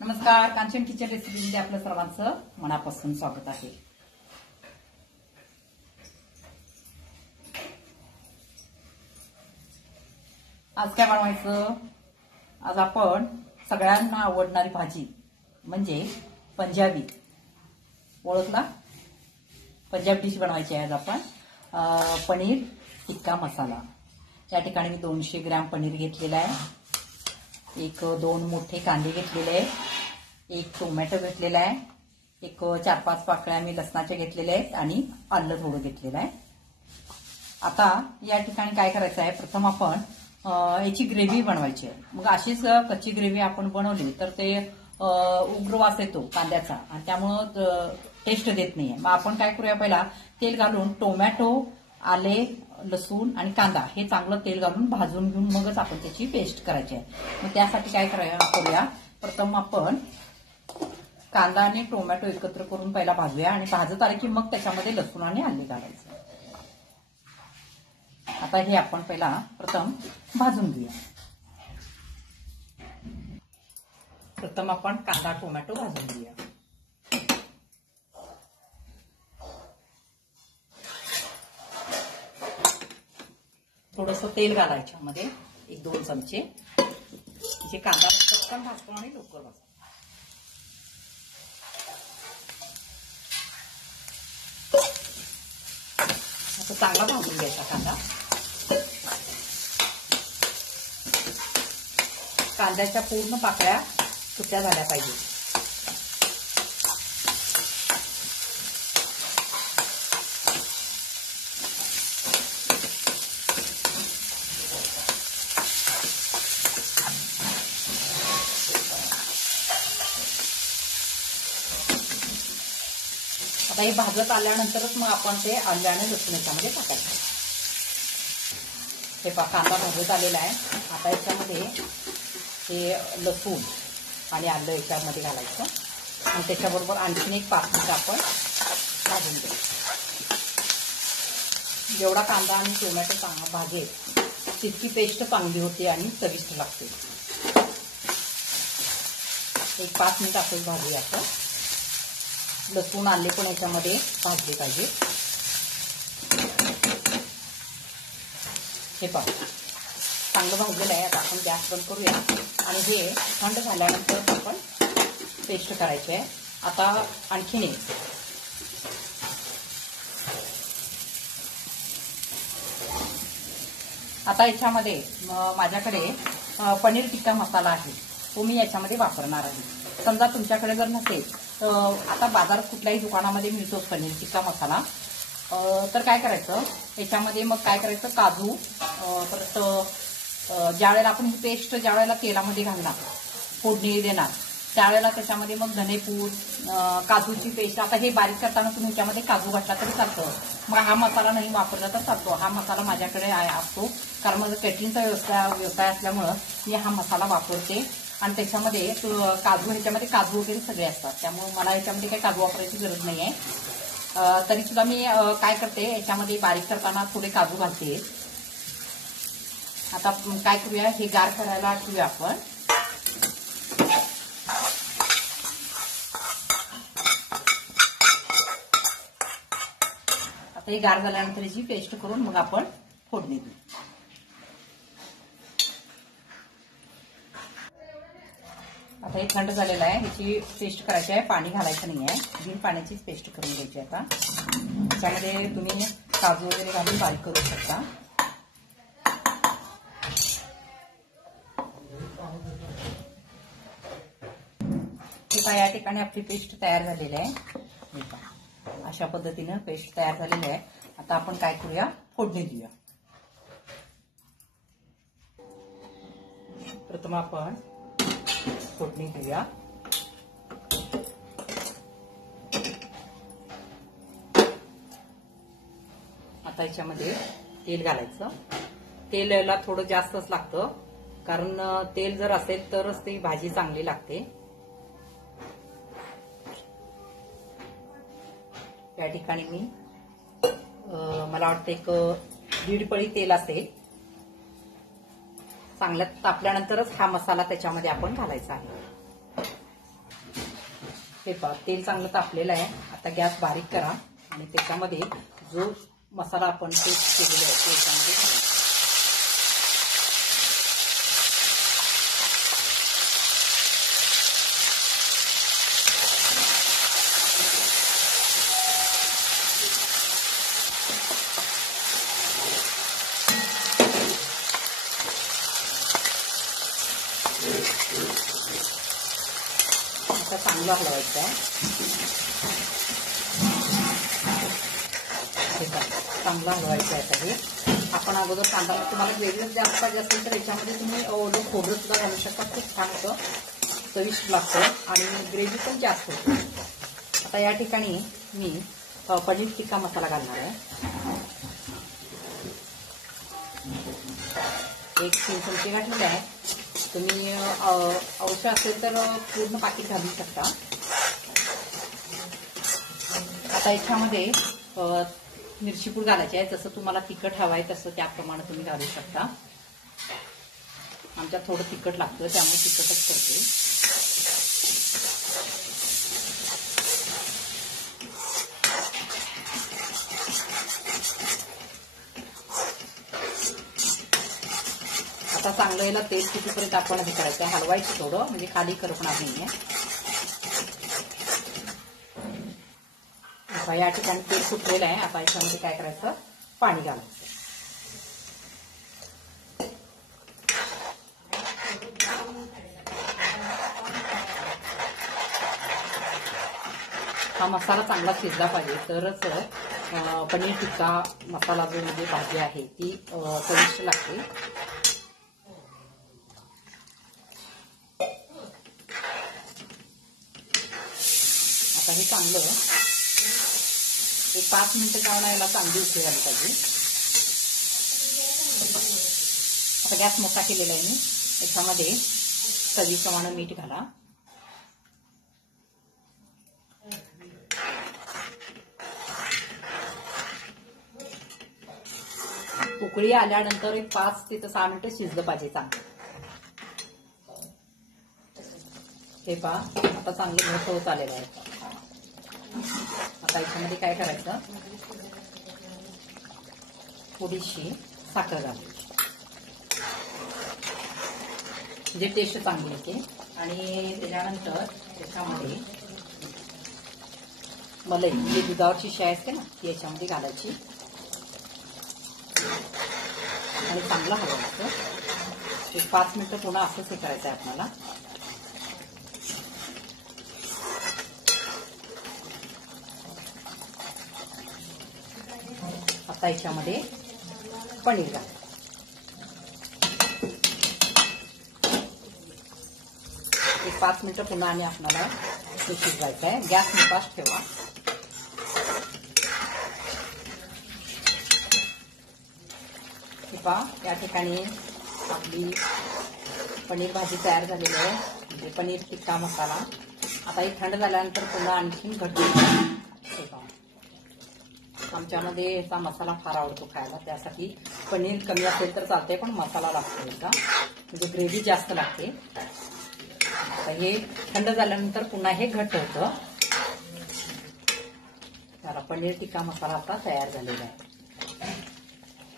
नमस्कार, कांचन किचन रेसिपीमध्ये आपलं सर्वांचं मनापासून स्वागत आहे. आज काय बनवायचं? आज आपण सगळ्यांना आवडणारी भाजी म्हणजे पंजाबी, ओळखला? पंजाबी डिश बनवायची आहे आज आपण. पनीर टिक्का मसाला. या ठिकाणी मी 200 ग्रॅम पनीर घेतलेला आहे, एक 2 मोठे कांदे घेतलेले आहे, एक टोमॅटो घेतलेला आहे, एक 4-5 पाकळ्या मी लसणाच्या घेतलेल्या आहेत आणि आलं थोडं घेतलेलं आहे. आता या ठिकाणी काय करायचं आहे, प्रथम आपण याची ग्रेव्ही बनवायची आहे. मग अशीच कच्ची ग्रेव्ही आपण बनवली तर ते उग्र वास येतो कांद्याचा आणि त्यामुळं टेस्ट देत नाहीये. मग आपण काय करूया, पहिला तेल घालून टोमॅटो, आले, लसूण आणि कांदा हे चांगलं तेल घालून भाजून घेऊन मगच आपण त्याची पेस्ट करायची आहे. मग त्यासाठी काय करूया, प्रथम आपण कांदा आणि टोमॅटो एकत्र करून पहिला भाजूया आणि भाजत आले की मग त्याच्यामध्ये लसूण आणि आले घालायचं. आता हे आपण पहिला प्रथम भाजून घेऊया. प्रथम आपण कांदा टोमॅटो भाजून घेऊया. थोडंसं तेल घालायचं मध्ये, 1-2 चमचे. जे कांदा पटकन भाजतो आणि लवकर भाजतो. आता चांगला भाजून घ्यायचा कांदा. कांद्याच्या पूर्ण पाकळ्या सुट्या झाल्या पाहिजे. आता हे भाजत आल्यानंतरच मग आपण ते आलं आणि लसूण याच्यामध्ये टाकायचं. हे कांदा भाजत आलेला आहे. आता याच्यामध्ये हे लसूण आणि आलं याच्यामध्ये घालायचं आणि त्याच्याबरोबर आणखीन एक 5 मिनिटं आपण भाजून घ्यायचं. जेवढा कांदा आणि टोमॅटो चांगला भाजेल तितकी पेस्ट चांगली होते आणि चविष्ट लागते. एक 5 मिनिट असंच भाजूया आपण. लसूण आले पण याच्यामध्ये भाजले पाहिजे. हे पहा चांगलं भाजलेलं आहे. आता आपण गॅस बंद करूया आणि हे थंड झाल्यानंतर आपण पेस्ट करायची आहे. आता आणखीन एक आता याच्यामध्ये माझ्याकडे पनीर टिक्का मसाला आहे, तो मी याच्यामध्ये वापरणार आहे. समजा तुमच्याकडे जर नसेल, आता बाजारात कुठल्याही दुकानामध्ये मिळतोच पनीर टिक्का मसाला, तर काय करायचं याच्यामध्ये, मग काय करायचं, काजू, परत ज्यावेळेला आपण ही पेस्ट ज्यावेळेला तेलामध्ये घालणार, फोडणी देणार, त्यावेळेला त्याच्यामध्ये मग धनेपूड, काजूची पेस्ट. आता हे बारीक करताना तुम्ही ह्याच्यामध्ये काजू घातला तरी चालतं. मग हा मसाला नाही वापरला तर चालतो. हा मसाला माझ्याकडे असतो कारण माझा कॅटरिंगचा व्यवसाय असल्यामुळं मी हा मसाला वापरते. आणि त्याच्यामध्ये काजू, ह्याच्यामध्ये काजू वगैरे सगळे असतात, त्यामुळे मला याच्यामध्ये काही काजू वापरायची गरज नाही आहे. तरी सुद्धा मी काय करते, याच्यामध्ये बारीक करताना थोडे काजू घालते. आता काय करूया, हे गार करायला ठेवूया आपण. आता हे गार झाल्यानंतर याची पेस्ट करून मग आपण फोडणी देऊ. आता हे थंड झालेलं आहे, ह्याची पेस्ट करायची आहे, पाणी घालायचं नाही आहे, बिन पाण्याचीच पेस्ट करून घ्यायची. आता त्याच्यामध्ये तुम्ही काजू वगैरे घालून बारीक करू शकता. या ठिकाणी आपली पेस्ट तयार झालेली आहे. अशा पद्धतीनं पेस्ट तयार झालेली आहे. आता आपण काय करूया, फोडणी देऊया. प्रथम आपण फोडणी देऊया. आता याच्यामध्ये तेल घालायचं. तेल याला थोडं जास्तच लागतं कारण तेल जर असेल तरच ती भाजी चांगली लागते. या ठिकाणी मी मला वाटतं एक 1.5 पळी तेल असेल. चांगलं तापल्यानंतरच हा मसाला त्याच्यामध्ये आपण घालायचा आहे. हे पहा तेल चांगलं तापलेलं आहे. आता गॅस बारीक करा आणि त्याच्यामध्ये जो मसाला आपण पेस्ट केलेला आहे तो याच्यामध्ये घालायचा. आता चांगलं हलवायचं आहे. चांगलं हलवायचं आहे. आता हे आपण अगोदर कांदा तुम्हाला ग्रेव्ही जास्त पाहिजे असेल तर याच्यामध्ये तुम्ही ओलं खोबरं सुद्धा घालू शकता. खूप छान होतं, चविष्ट लागतं आणि ग्रेव्ही पण जास्त होते. आता या ठिकाणी मी पनीर टिक्का मसाला घालणार आहे. 1 3 चमचे घातलेले आहे. तुम्ही आवश्यक असेल तर पूर्ण पाकिट घालू शकता. आता याच्यामध्ये मिरची पूड घालायची आहे. जसं तुम्हाला तिखट हवं आहे तसं त्याप्रमाणे तुम्ही घालू शकता. आमच्यात थोडं तिखट लागतं त्यामुळे तिखटच करते. आता चांगलं याला तेल सुटेपर्यंत आपण हे करायचं आहे, हलवायचं थोडं म्हणजे खाली करपणार नाहीये. आता या ठिकाणी तेल सुटलेलं आहे. आता याच्यामध्ये काय करायचं, पाणी घालायचं. हा मसाला चांगला शिजला पाहिजे तरच पनीर टिक्का मसाला जो म्हणजे भाजी आहे ती चविष्ट लागते. आता हे चांगलं 5 मिनिटं जाऊन याला चांगली उकळी आली पाहिजे. आता गॅस मोठा केलेला आहे मी. याच्यामध्ये चवीप्रमाणे मीठ घाला. उकळी आल्यानंतर 5 ते 6 मिनिटं शिजलं पाहिजे चांगलं. हे पहा आता चांगलं घट्ट होत आलेलं आहे. आता याच्यामध्ये काय करायचं, थोडीशी साखर घालायची म्हणजे टेस्ट चांगली येते. आणि त्याच्यानंतर त्याच्यामध्ये मलाई म्हणजे दुधावरची शाई असते ना ती याच्यामध्ये घालायची आणि चांगलं हलवायचं. 5 मिनिटं पुन्हा असंच हे करायचं आहे आपल्याला. आता याच्यामध्ये पनीर घाला. एक 5 मिनिटं पुन्हा आणि आपल्याला ते शिजवायचं आहे. गॅस मोठाच ठेवा. या ठिकाणी आपली पनीर भाजी तयार झालेली आहे म्हणजे पनीर टिक्का मसाला. आता हे थंड झाल्यानंतर पुन्हा आणखीन घट्ट होतो. आमच्यामध्ये याचा मसाला फार आवडतो खायला, त्यासाठी पनीर कमी असेल तर चालते पण मसाला लागतो याचा म्हणजे ग्रेव्ही जास्त लागते. आता हे थंड झाल्यानंतर पुन्हा हे घट्ट होतं. त्याला पनीर टिक्का मसाला आता तयार झालेला आहे.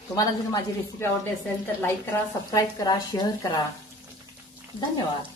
तुम्हाला जर माझी रेसिपी आवडली असेल तर लाईक करा, सबस्क्राईब करा, शेअर करा. धन्यवाद.